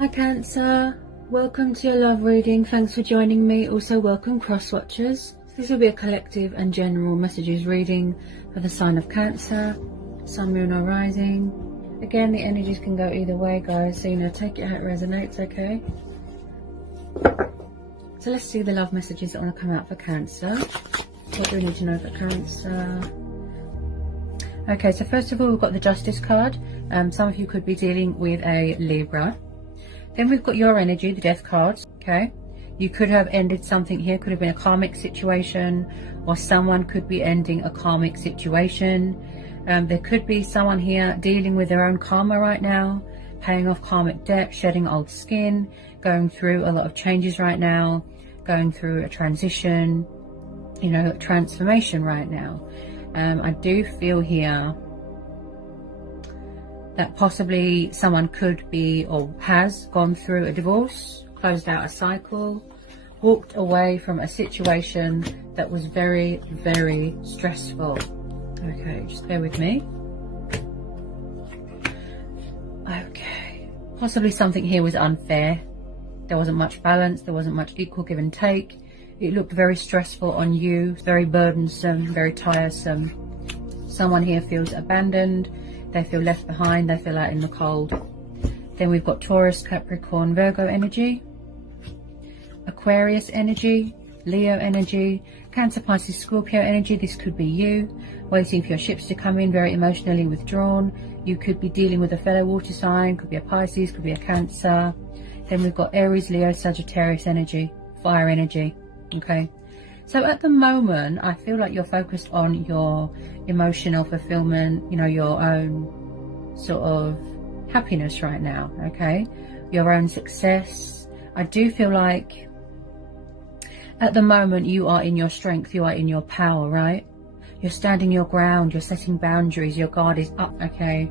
Hi Cancer, welcome to your love reading. Thanks for joining me. Also welcome cross watchers. This will be a collective and general messages reading for the sign of Cancer, Sun, Moon or Rising. Again, the energies can go either way, guys, so take it how it resonates, okay? So let's see the love messages that want to come out for Cancer. What do we need to know for Cancer? Okay, so first of all, we've got the Justice card. Some of you could be dealing with a Libra. Then we've got your energy, the Death cards, okay? You could have ended something here, could have been a karmic situation, or someone could be ending a karmic situation. There could be someone here dealing with their own karma right now, paying off karmic debt, shedding old skin, going through a lot of changes right now, going through a transition, a transformation right now. I do feel here that possibly someone could be or has gone through a divorce, closed out a cycle, walked away from a situation that was very, very stressful. Okay, just bear with me. Okay, possibly something here was unfair. There wasn't much balance, there wasn't much equal give and take. It looked very stressful on you, very burdensome, very tiresome. Someone here feels abandoned. They feel left behind, they feel out in the cold. Then we've got Taurus, Capricorn, Virgo energy, Aquarius energy, Leo energy, Cancer, Pisces, Scorpio energy. This could be you, waiting for your ships to come in, very emotionally withdrawn. You could be dealing with a fellow water sign, could be a Pisces, could be a Cancer. Then we've got Aries, Leo, Sagittarius energy, fire energy, okay? So at the moment, I feel like you're focused on your emotional fulfillment, your own sort of happiness right now, okay? Your own success. I do feel like at the moment you are in your strength, you are in your power, right? You're standing your ground, you're setting boundaries, your guard is up, okay?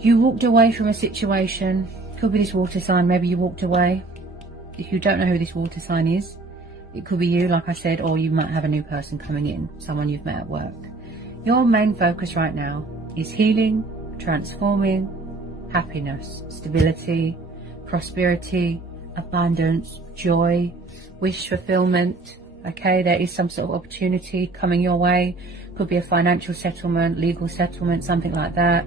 You walked away from a situation, could be this water sign, maybe you walked away. If you don't know who this water sign is, it could be you, like I said, or you might have a new person coming in, someone you've met at work. Your main focus right now is healing, transforming, happiness, stability, prosperity, abundance, joy, wish fulfillment. Okay, there is some sort of opportunity coming your way. Could be a financial settlement, legal settlement, something like that.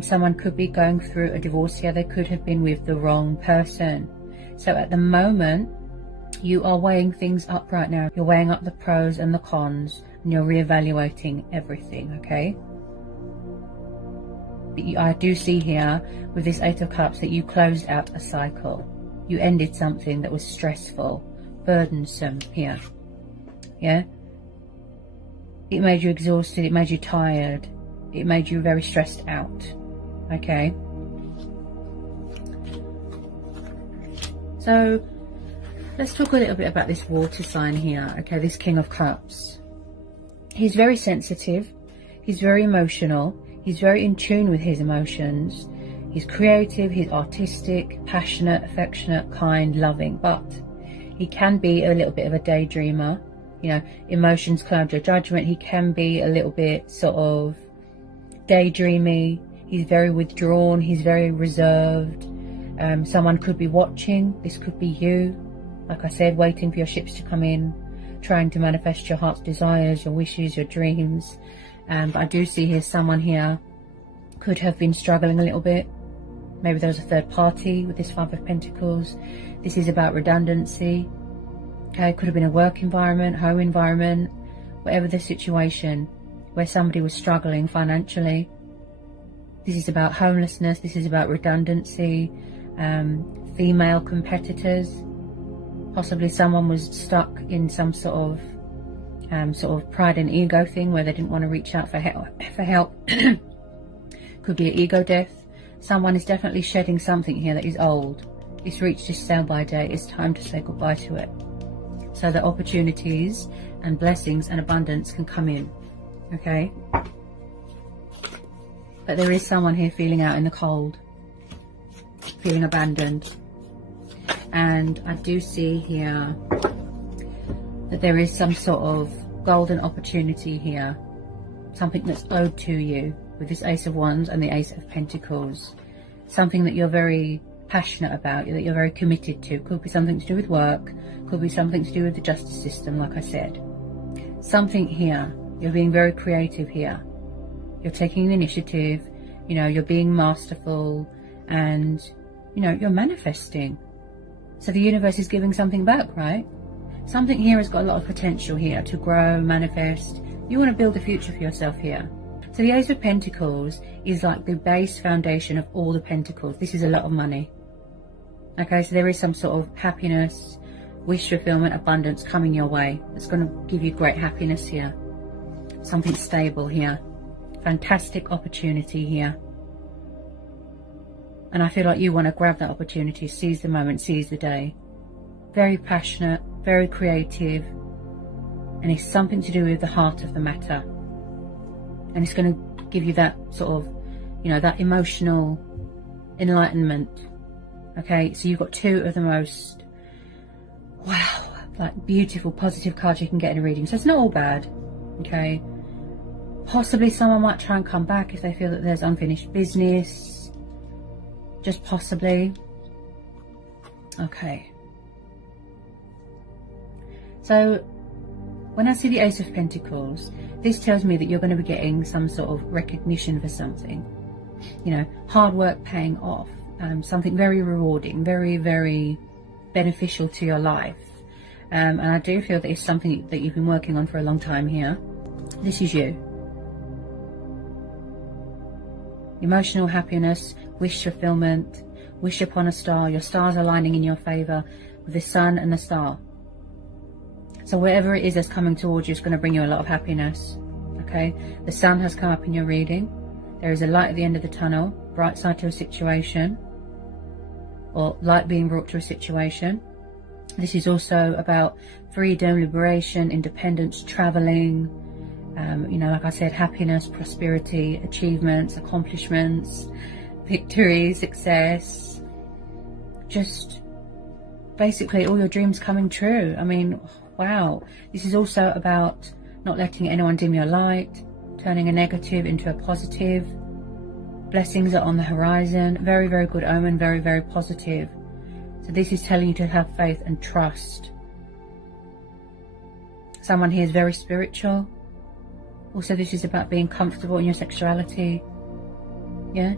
Someone could be going through a divorce here. They could have been with the wrong person. So at the moment, you are weighing things up right now. You're weighing up the pros and the cons, and you're reevaluating everything, okay? I do see here with this Eight of Cups that you closed out a cycle. You ended something that was stressful, burdensome here, yeah? It made you exhausted, it made you tired, it made you very stressed out, okay? So let's talk a little bit about this water sign here, okay, this King of Cups. He's very sensitive, he's very emotional, he's very in tune with his emotions, he's creative, he's artistic, passionate, affectionate, kind, loving, but he can be a little bit of a daydreamer. Emotions cloud your judgment. He can be a little bit sort of daydreamy, he's very withdrawn, he's very reserved. Someone could be watching, this could be you. Like I said, waiting for your ships to come in, trying to manifest your heart's desires, your wishes, your dreams. But I do see here someone here could have been struggling a little bit. Maybe there was a third party with this Five of Pentacles. This is about redundancy. Okay, it could have been a work environment, home environment, whatever the situation where somebody was struggling financially. This is about homelessness. This is about redundancy, female competitors. Possibly someone was stuck in some sort of pride and ego thing where they didn't want to reach out for help. Could be an ego death. Someone is definitely shedding something here that is old. It's reached its sell-by date. It's time to say goodbye to it, so that opportunities and blessings and abundance can come in, okay? But there is someone here feeling out in the cold, feeling abandoned. And I do see here that there is some sort of golden opportunity here, something that's owed to you with this Ace of Wands and the Ace of Pentacles. something that you're very passionate about, that you're very committed to. Could be something to do with work, could be something to do with the justice system, like I said. Something here, you're being very creative here. You're taking the initiative, you know, you're being masterful, and, you know, you're manifesting. So the universe is giving something back, right? Something here has got a lot of potential here to grow, manifest. You want to build a future for yourself here. So the Ace of Pentacles is like the base foundation of all the pentacles. This is a lot of money. Okay, so there is some sort of happiness, wish fulfillment, abundance coming your way. It's going to give you great happiness here. Something stable here. Fantastic opportunity here. And I feel like you want to grab that opportunity, seize the moment, seize the day. Very passionate, very creative. And it's something to do with the heart of the matter. And it's going to give you that sort of, you know, that emotional enlightenment. Okay, so you've got two of the most, wow, like beautiful, positive cards you can get in a reading. So it's not all bad, okay? Possibly someone might try and come back if they feel that there's unfinished business. Just possibly. Okay. So when I see the Ace of Pentacles, this tells me that you're going to be getting some sort of recognition for something. You know, hard work paying off. Something very rewarding, very, very beneficial to your life. And I do feel that it's something that you've been working on for a long time here. This is you. Emotional happiness, wish fulfillment, wish upon a star. Your stars are aligning in your favour with the sun and the star. So whatever it is that's coming towards you is going to bring you a lot of happiness. Okay, the sun has come up in your reading. There is a light at the end of the tunnel, bright side to a situation, or light being brought to a situation. This is also about freedom, liberation, independence, traveling, you know, like I said, happiness, prosperity, achievements, accomplishments, victory, success, just basically all your dreams coming true. I mean, wow. This is also about not letting anyone dim your light, turning a negative into a positive. Blessings are on the horizon. Very, very good omen. Very, very positive. So this is telling you to have faith and trust. Someone here is very spiritual. Also, this is about being comfortable in your sexuality. Yeah?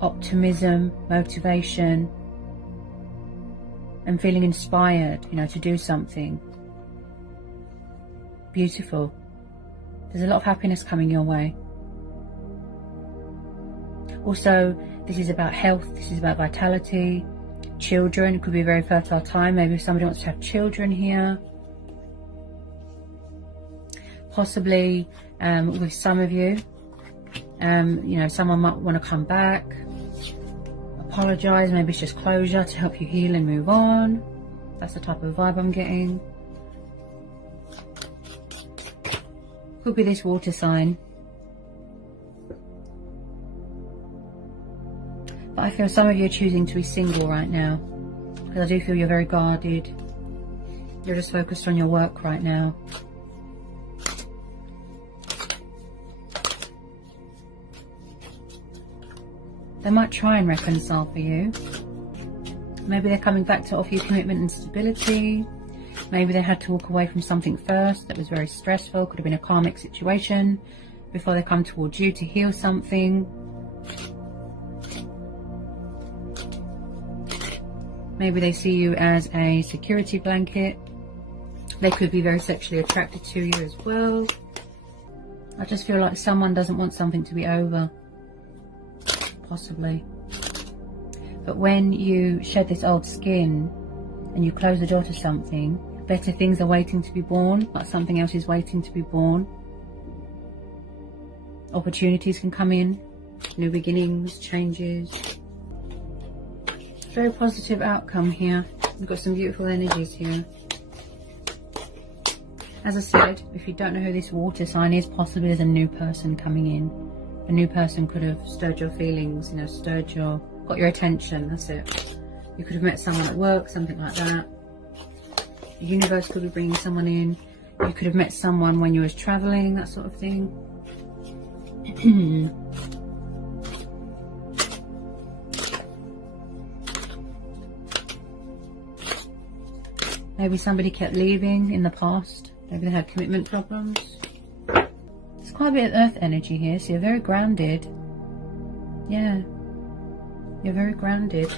Optimism, motivation, and feeling inspired, you know, to do something. Beautiful. There's a lot of happiness coming your way. Also, this is about health, this is about vitality, children. It could be a very fertile time. Maybe somebody wants to have children here. Possibly with some of you, you know, someone might want to come back, apologize, maybe it's just closure to help you heal and move on. That's the type of vibe I'm getting. Could be this water sign. But I feel some of you are choosing to be single right now, because I do feel you're very guarded. You're just focused on your work right now. They might try and reconcile for you. Maybe they're coming back to offer you commitment and stability. Maybe they had to walk away from something first that was very stressful. Could have been a karmic situation before they come towards you to heal something. Maybe they see you as a security blanket. They could be very sexually attracted to you as well. I just feel like someone doesn't want something to be over. Possibly. But when you shed this old skin and you close the door to something, better things are waiting to be born, like something else is waiting to be born. Opportunities can come in, new beginnings, changes. Very positive outcome here. We've got some beautiful energies here. As I said, if you don't know who this water sign is, possibly there's a new person coming in. A new person could have stirred your feelings, you know, got your attention, that's it. You could have met someone at work, something like that. The universe could be bringing someone in. You could have met someone when you was traveling, that sort of thing. Maybe somebody kept leaving in the past. Maybe they had commitment problems. There's quite a bit of earth energy here, so you're very grounded. Yeah, you're very grounded.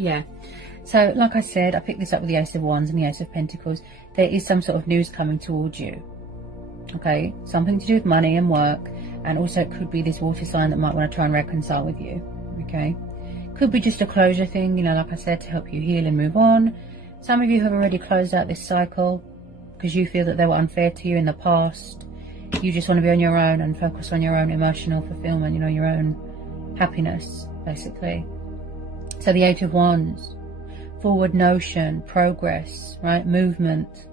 Yeah, so like I said, I picked this up with the Ace of Wands and the Ace of Pentacles. There is some sort of news coming towards you. Okay, something to do with money and work, and also it could be this water sign that might want to try and reconcile with you. Okay, could be just a closure thing, you know, like I said, to help you heal and move on. Some of you have already closed out this cycle because you feel that they were unfair to you in the past. You just want to be on your own and focus on your own emotional fulfillment, you know, your own happiness, basically. So the Eight of Wands, forward notion, progress, right? Movement,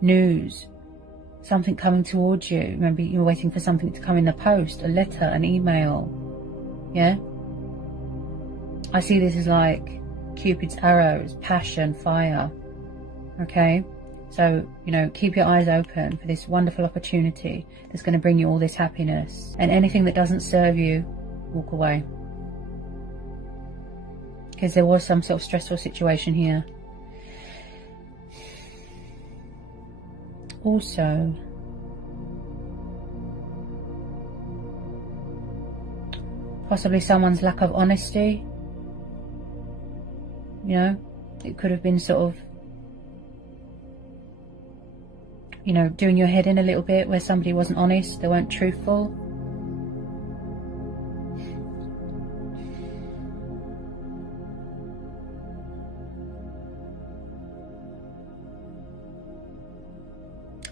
news, something coming towards you. Maybe you're waiting for something to come in the post, a letter, an email. Yeah? I see this as like Cupid's arrows, passion, fire. Okay? So, you know, keep your eyes open for this wonderful opportunity that's going to bring you all this happiness. And anything that doesn't serve you, walk away. Because there was some sort of stressful situation here. Also, possibly someone's lack of honesty. You know, it could have been sort of, you know, doing your head in a little bit where somebody wasn't honest, they weren't truthful.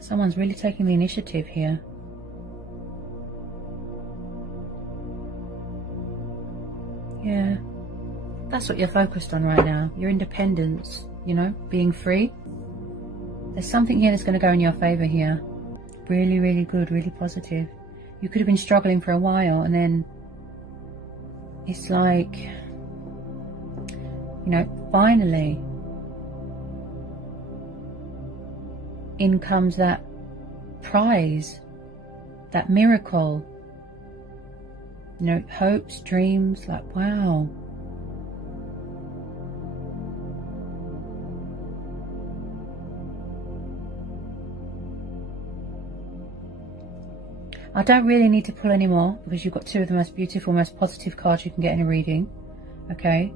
Someone's really taking the initiative here. Yeah. That's what you're focused on right now. Your independence, you know, being free. There's something here that's going to go in your favour here. Really, really good, really positive. You could have been struggling for a while, and then it's like, you know, finally in comes that prize, that miracle. You know, hopes, dreams, like, wow. I don't really need to pull any more because you've got two of the most beautiful, most positive cards you can get in a reading. Okay?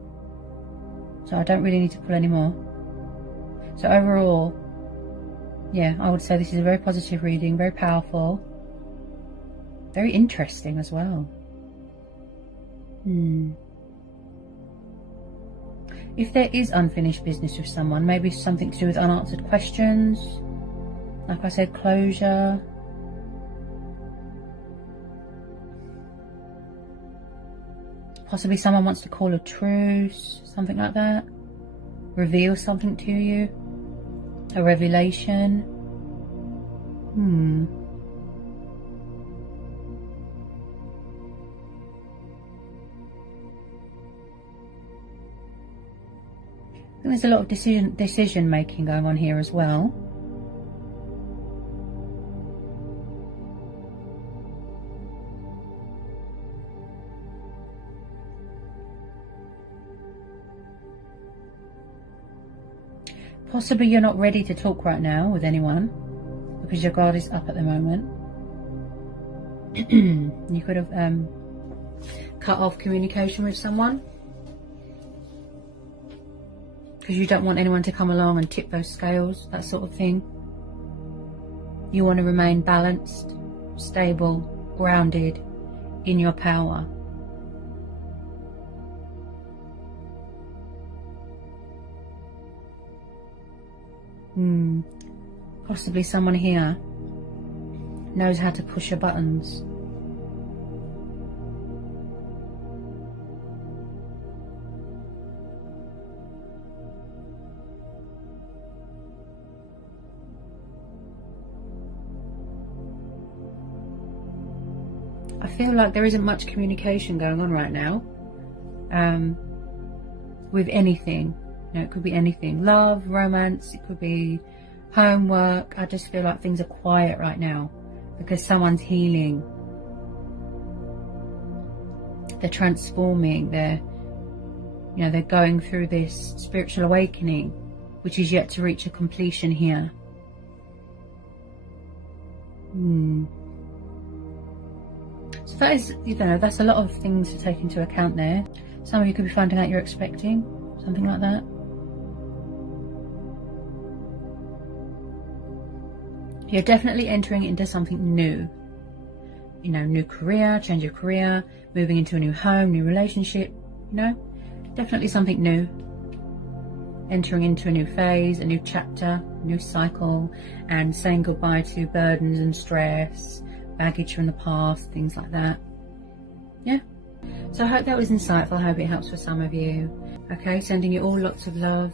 So I don't really need to pull any more. So overall, yeah, I would say this is a very positive reading, very powerful, very interesting as well. If there is unfinished business with someone, maybe something to do with unanswered questions, like I said, closure. Possibly someone wants to call a truce, something like that. Reveal something to you. A revelation. I think there's a lot of decision making going on here as well. Possibly you're not ready to talk right now with anyone because your guard is up at the moment. You could have cut off communication with someone because you don't want anyone to come along and tip those scales, that sort of thing. You want to remain balanced, stable, grounded, in your power. Possibly someone here knows how to push your buttons. I feel like there isn't much communication going on right now. with anything. You know, it could be anything. Love, romance, it could be homework. I just feel like things are quiet right now because someone's healing. They're transforming. They're going through this spiritual awakening, which is yet to reach a completion here. So that is, that's a lot of things to take into account there. Some of you could be finding out you're expecting, something like that. You're definitely entering into something new. New career, change of career, moving into a new home, new relationship, definitely something new. Entering into a new phase, a new chapter, a new cycle, and saying goodbye to burdens and stress, baggage from the past, things like that. Yeah. So I hope that was insightful. I hope it helps for some of you. Okay, sending you all lots of love.